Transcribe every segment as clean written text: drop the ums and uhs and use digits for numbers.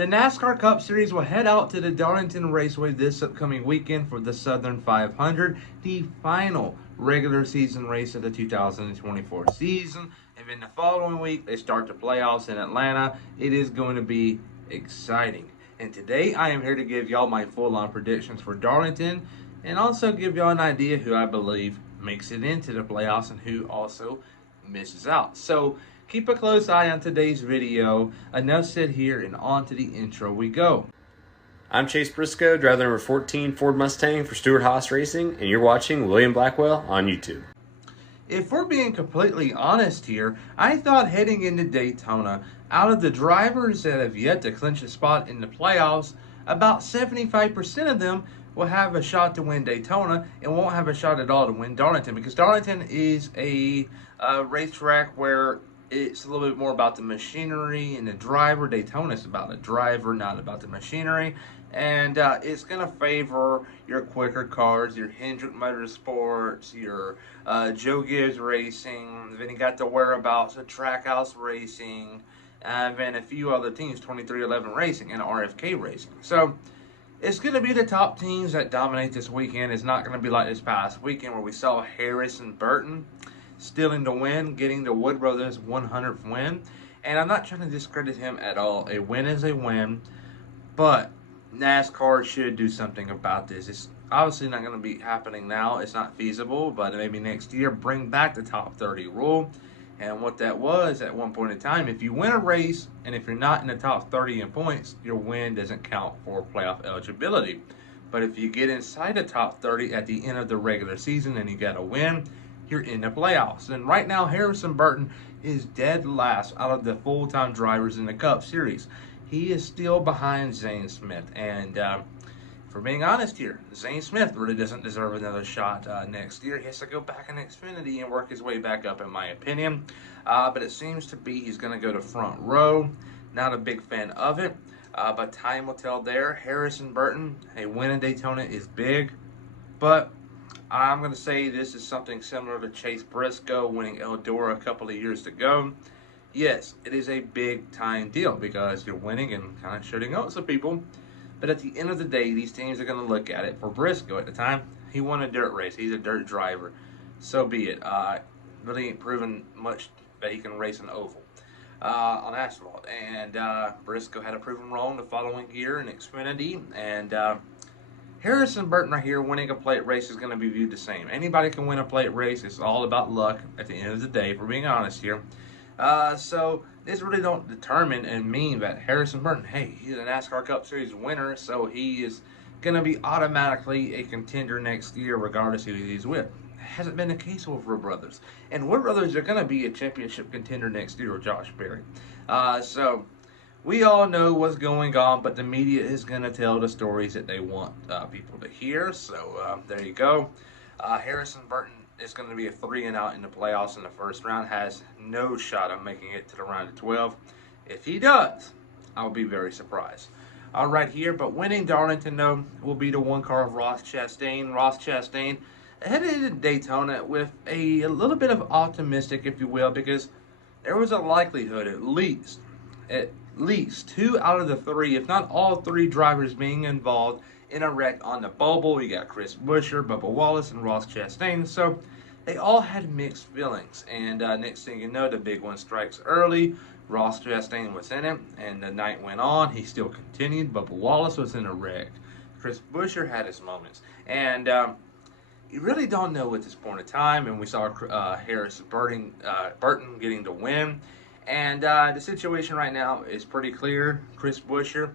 The NASCAR Cup Series will head out to the Darlington Raceway this upcoming weekend for the Southern 500, the final regular season race of the 2024 season. And then the following week, they start the playoffs in Atlanta. It is going to be exciting. And today, I am here to give y'all my full-on predictions for Darlington and also give y'all an idea who I believe makes it into the playoffs and who also misses out. So keep a close eye on today's video. Enough said here, and on to the intro we go. I'm Chase Briscoe, driver number 14 Ford Mustang for Stewart Haas Racing, and you're watching William Blackwell on YouTube. If we're being completely honest here, I thought heading into Daytona, out of the drivers that have yet to clinch a spot in the playoffs, about 75% of them will have a shot to win Daytona and won't have a shot at all to win Darlington, because Darlington is a racetrack where it's a little bit more about the machinery and the driver. Daytona is about the driver, not about the machinery. And it's going to favor your quicker cars, your Hendrick Motorsports, your Joe Gibbs Racing. Then you got the whereabouts of Trackhouse Racing, and then a few other teams, 2311 Racing and RFK Racing. So it's going to be the top teams that dominate this weekend. It's not going to be like this past weekend where we saw Harris and Burton stealing the win, getting the Wood Brothers' 100th win. And I'm not trying to discredit him at all. A win is a win, but NASCAR should do something about this. It's obviously not going to be happening now. It's not feasible, but maybe next year bring back the top 30 rule. And what that was at one point in time, if you win a race and if you're not in the top 30 in points, your win doesn't count for playoff eligibility. But if you get inside the top 30 at the end of the regular season and you got a win, you're in the playoffs. And right now, Harrison Burton is dead last out of the full-time drivers in the Cup Series. He is still behind Zane Smith. And for being honest here, Zane Smith really doesn't deserve another shot next year. He has to go back in Xfinity and work his way back up, in my opinion. But it seems to be he's going to go to front row. Not a big fan of it. But time will tell there. Harrison Burton, a win in Daytona is big. But I'm going to say this is something similar to Chase Briscoe winning Eldora a couple of years ago. Yes, it is a big-time deal because you're winning and kind of shooting out some people. But at the end of the day, these teams are going to look at it. For Briscoe at the time, he won a dirt race. He's a dirt driver. So be it. Really ain't proven much that he can race an oval on asphalt. And Briscoe had to prove him wrong the following year in Xfinity. And Harrison Burton right here winning a plate race is going to be viewed the same. Anybody can win a plate race. It's all about luck at the end of the day, if we're being honest here. So this really don't determine and mean that Harrison Burton, hey, he's a NASCAR Cup Series winner, so he is going to be automatically a contender next year regardless of who he's with. It hasn't been the case with Wood Brothers. And Wood Brothers are going to be a championship contender next year with Josh Berry. So we all know what's going on, but the media is going to tell the stories that they want people to hear. So there you go. Harrison Burton is going to be a 3-and-out in the playoffs in the first round. Has no shot of making it to the round of 12. If he does, I'll be very surprised. All right here, but winning Darlington, though, will be the one car of Ross Chastain. Ross Chastain headed into Daytona with a little bit of optimistic, if you will, because there was a likelihood at least 2 out of the 3, if not all 3 drivers being involved in a wreck on the bubble. You got Chris Buescher, Bubba Wallace, and Ross Chastain. So they all had mixed feelings. And next thing you know, the big one strikes early. Ross Chastain was in it, and the night went on. He still continued. Bubba Wallace was in a wreck. Chris Buescher had his moments. And you really don't know at this point in time. And we saw Harrison Burton getting the win. And the situation right now is pretty clear. Chris Buescher,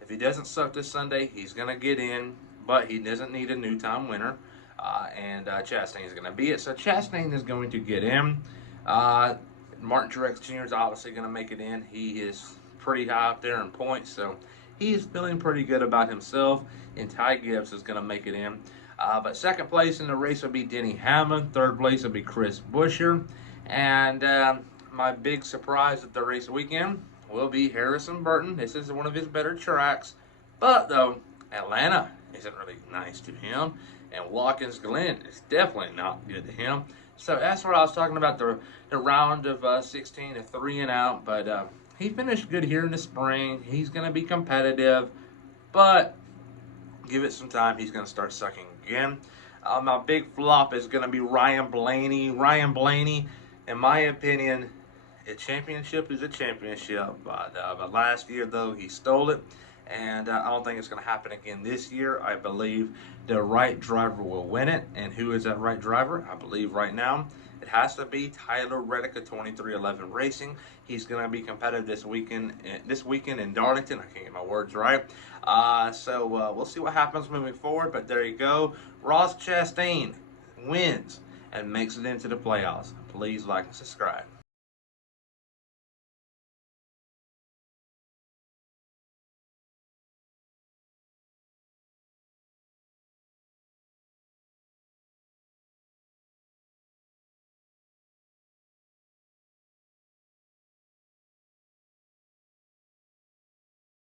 if he doesn't suck this Sunday, he's going to get in, but he doesn't need a new-time winner. And Chastain is going to be it. So Chastain is going to get in. Martin Truex Jr. is obviously going to make it in. He is pretty high up there in points, so he is feeling pretty good about himself. And Ty Gibbs is going to make it in. But second place in the race will be Denny Hamlin. Third place will be Chris Buescher. And my big surprise at the race weekend will be Harrison Burton. This is one of his better tracks. But, though, Atlanta isn't really nice to him. And Watkins Glen is definitely not good to him. So that's what I was talking about, the round of 16, a 3-and-out. But He finished good here in the spring. He's going to be competitive, but give it some time. He's going to start sucking again. My big flop is going to be Ryan Blaney. Ryan Blaney, in my opinion, a championship is a championship. But last year, though, he stole it. And I don't think it's going to happen again this year. I believe the right driver will win it. And who is that right driver? I believe right now it has to be Tyler Reddick of 2311 Racing. He's going to be competitive this weekend. In Darlington. I can't get my words right. So we'll see what happens moving forward. But there you go. Ross Chastain wins and makes it into the playoffs. Please like and subscribe.